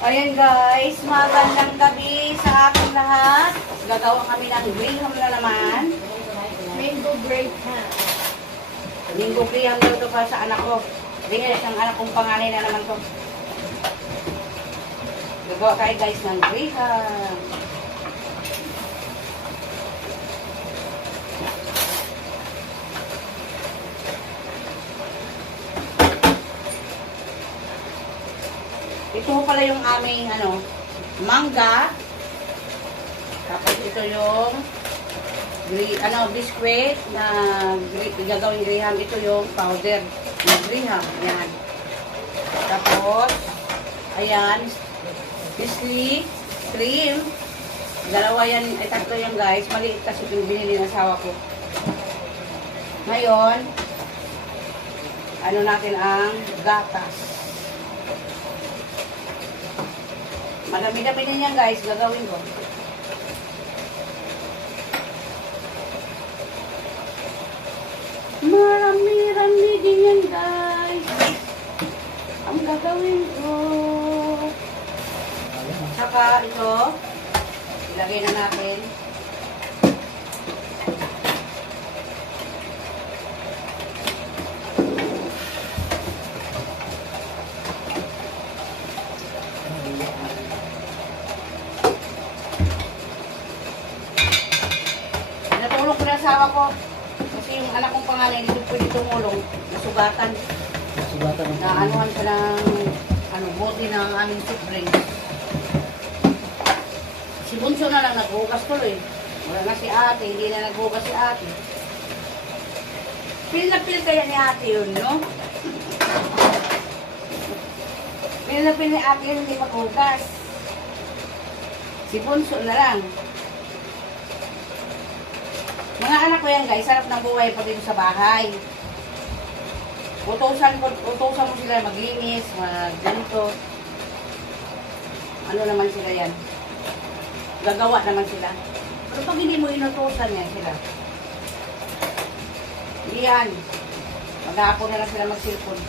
Ayan guys, magandang gabi sa ating lahat. Gagawa kami ng graham na naman. Mango graham. Mango graham daw ito para sa anak ko. Tingnan ang anak kong panganay na naman to. Gagawa tayo guys ng graham. Ito pala yung aming mangga. Tapos ito yung biscuit na gagawin graham. Ito yung powder na graham. Yan. Tapos ayan, bisli, cream. Dalawa yan, ay tatlo yan guys. Maliit kasi yung binili ng asawa ko. Ngayon, natin ang gatas. Madami-dami din yan guys, gagawin ko. Marami-rami din yan guys. Ang gagawin ko. Saka ito, ilagay na natin. Natulong ko na asawa ko. Kasi yung anak kong panganay, dito pwede tumulong. Nasugatan. Na anuhan ka ng bote ng aming soup drink. Si Bunso na lang naghugas tuloy. Wala na si ate, hindi na naghugas si ate. Pil na pil kaya ni ate yun, no? Pil na pil ni ate yun, hindi maghugas. Si Bunso na lang. Mga anak ko yan guys, sarap ng buhay pag dito sa bahay. Utusan mo sila maglinis, ganito. Ano naman sila yan? Gagawa naman sila. Pero pag hindi mo inutusan yan sila. Hindi yan. Maghapon na lang sila mag-cellphone.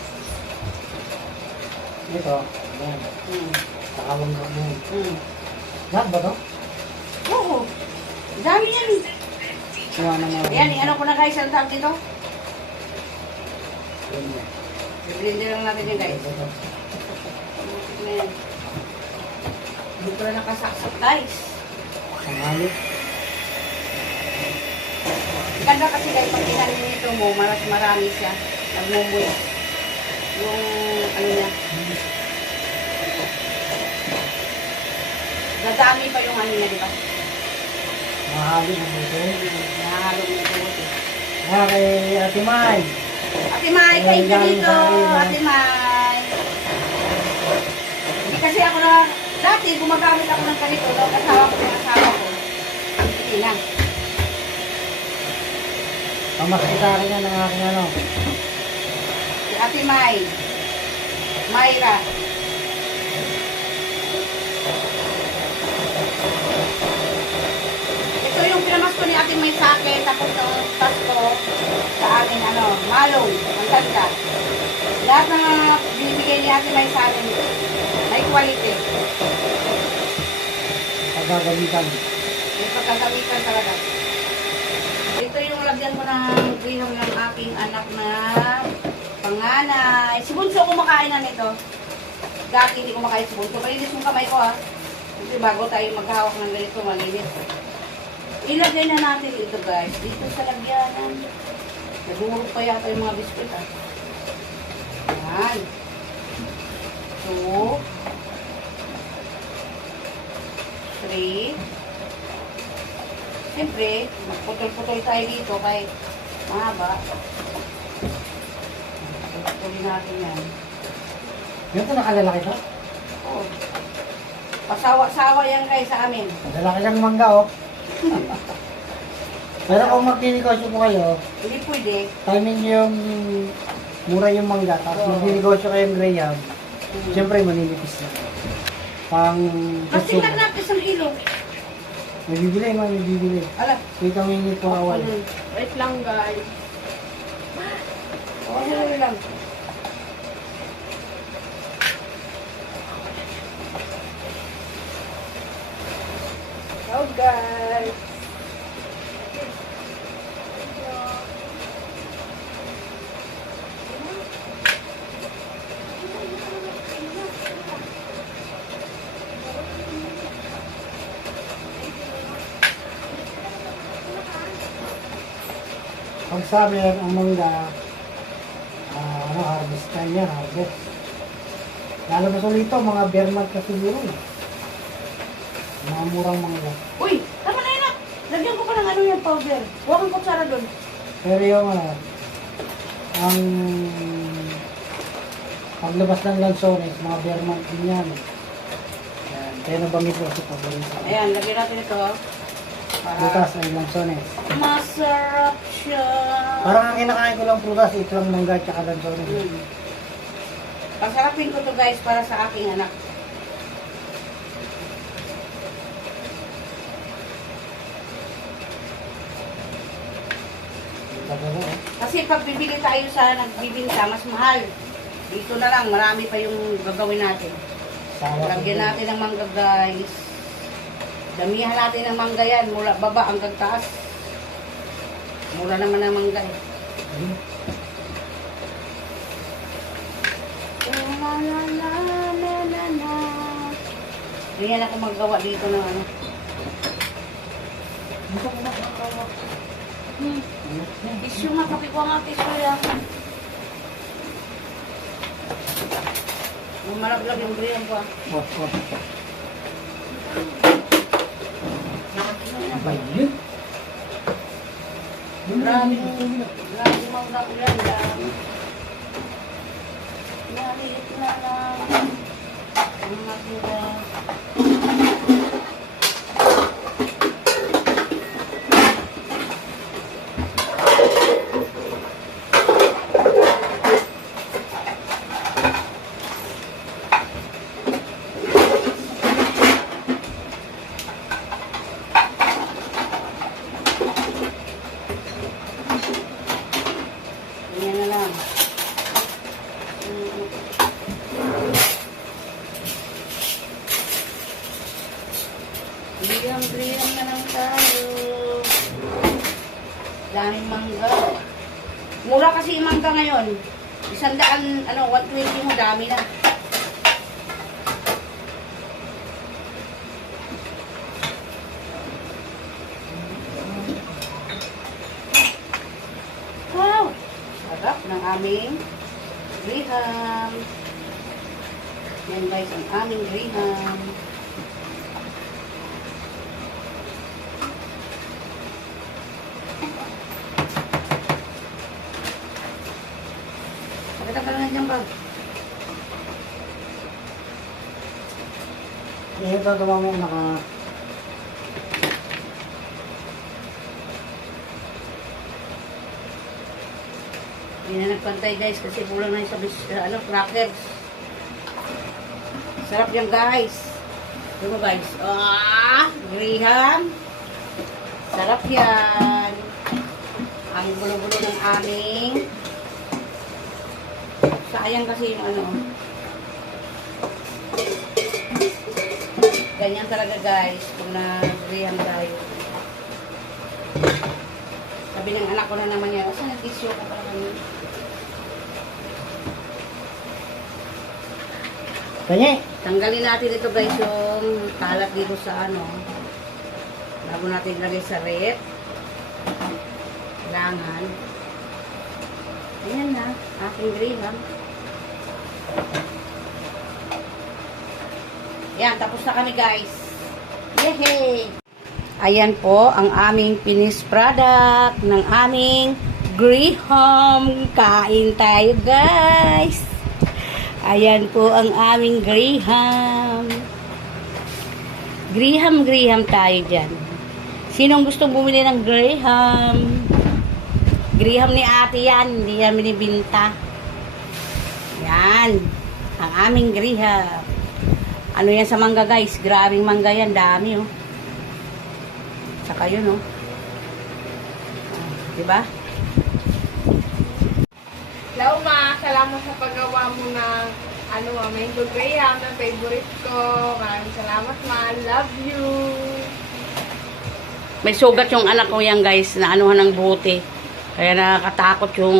Ito, yan. Takawang ka mo. Lahat ba to? Oo. Dami yan. Siya na nga. Ayan, ano ko na guys, ang tawag dito? I-blender lang natin yun guys. Ayan. Hindi ko na nakasaksak guys. Ang halit. Ganda kasi guys, pag tinanin nito mo, marami siya. Nagmumuy. Yung niya. Dadami pa yung niya, di ba? Mahalit ang buto. Nahalo mo ito. Mga kay Ate May. Ate May, kain ka dito. Ate May. Hindi kasi ako dati gumagamit ako ng ganito. Asawa ko yung asawa ko. Hindi na. Pamakita rin yan ng aking Si Ate May. Mayra. Ito yung pinamasko ni Ate May sa akin. Tapos ng Pasko sa akin, malong. Ang ganda. Lahat na binibigay ni Ate May sa akin, may quality. pagagamitan. May pagkagamitan talaga. Ito yung lagyan ko ng graham ng aking anak na panganay. Si Bunso kumakain na nito. Dati hindi kumakain si Bunso. Malinis yung kamay ko ha. Kasi bago tayo maghawak ng ganito, malinis. Ilagay na natin ito guys. Dito sa lagyanan. Nagurog pa yata yung mga biskuit ha. Yan. 2 3. Siyempre, magputol-putol tayo dito kay mahaba. Putulin natin yan. Ito nakalalaki to? Oo. Pasawa-sawa yan guys sa amin. Lalaki siyang mangga oh. Pero kung magninegosyo po kayo, Hindi pwede. timing nyo yung mura yung mangga, tapos Oo. magninegosyo kayo yung graham, siyempre maninipis na. Pang Kasi susubo. natin sa kilo. May bibili, may bibili. Alam. Wait a minute po awal. Wait lang guys. Okay lang. go, guys. Pag sabi ang mangga, harvest time yan, harvest. Lalabas ulit ito, mga bear month na siguro. Mga murang mangga. Uy, tama na yun ah. Lagyan ko pa ng ano yung powder. Huwag ang kutsara doon. Pero yung ang paglabas ng lansones, mga bear month din yan. Yan. Kaya nabanggit ko sa paborito. Ayan, lagyan natin ito. Prutas ay lansones. Masarap siya. Parang ang kinakain ko lang prutas, ito lang mangga at saka lansones. Pasarapin ko to guys para sa aking anak. Kasi pag bibili tayo sa nagbibinta, mas mahal. Dito na lang, marami pa yung gagawin natin. Lagyan natin ng mangga guys. Damihan natin ng mangga yan, mula baba hanggang taas. Mura naman ang mangga eh. La, la, la, la, la, la. Ganyan ako maggawa dito ng ano. Tissue nga, kapikuha nga tissue yan. Malaglag yung briyan ko ah. Abay yun. Grabe mangga ko yan. Maliit na lang. Ang maganda. Ganyan na lang. Briyang na lang tayo. Daming mangga. Mura kasi yung mangga ngayon. 100, 120 mo, dami na. Wow! Sarap ng aming graham. Yan guys, ang aming graham. Pakita ka lang dyan ba? Ito tumamang Hindi na nagpantay guys kasi kulang na yung crackers. Sarap yan guys. Ito guys. Graham. Sarap yan. Ang bulo-bulo ng aming. Sayang kasi yung ano. Ganyan talaga guys. Kung nag-graham tayo. Sabi ng anak ko na naman yan. Asa nag-tissue ka pala kami? Kanya. Tanggalin natin ito guys yung kalat dito sa ano. Bago natin ilagay sa rep. Kailangan. Ayan na. Aking graham. Yan. Tapos na kami guys. Yehey! Ayan po ang aming finished product ng aming graham. Kain tayo guys. Ayan po ang aming graham. Graham tayo dyan. Sinong gustong bumili ng graham? Graham ni ate yan. Hindi yan binibinta. Yan. Ang aming graham. Ano yan sa mangga guys? Grabing mangga yan. Dami oh. Saka yun oh. Diba? Hello ma, salamat sa paggawa mo ng mango graham na favorite ko. Maraming salamat ma. Love you. May sugat yung anak ko yan guys, na anuhan ng buti. Kaya nakakatakot yung,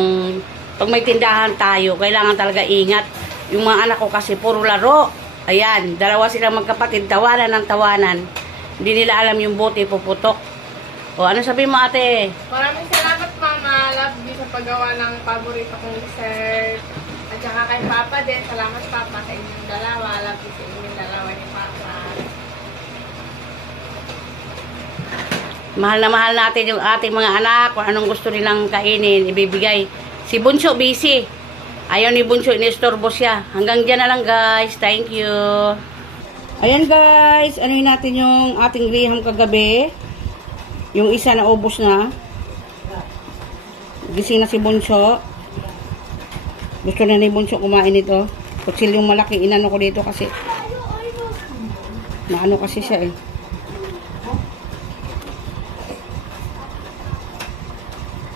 pag may tindahan tayo, kailangan talaga ingat. Yung mga anak ko kasi puro laro. Ayan, dalawa silang magkapatid, tawanan ng tawanan. Hindi nila alam yung buti, puputok. O, ano sabi mo ate? Maraming salamat Mama. Love you sa paggawa ng paborito kong dessert. At saka kay Papa din. Salamat Papa sa inyong dalawa. Love you sa inyong dalawa ni Papa. Mahal na mahal natin yung ating mga anak. Kung anong gusto nilang kainin, ibibigay. Si Bunso, busy. Ayaw ni Bunso, inistorbo siya. Hanggang dyan na lang guys. Thank you. Ayan guys, anuin natin yung ating graham kagabi. Yung isa na ubos na. Gising na si Bunso. Gusto na ni Bunso kumain ito. Kutsil yung malaki, inano ko dito kasi. Maano kasi siya eh.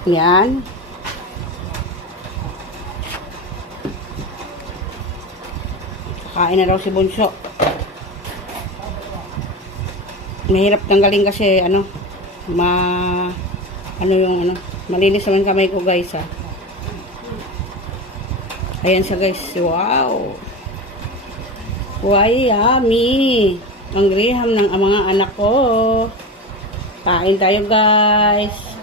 Yan. Kain na raw si Bunso. Mahirap tanggalin kasi ano malinis naman kamay ko guys ha. Ayan siya guys. Wow. Wow, yummy. Ang graham ng mga anak ko. Kain tayo guys.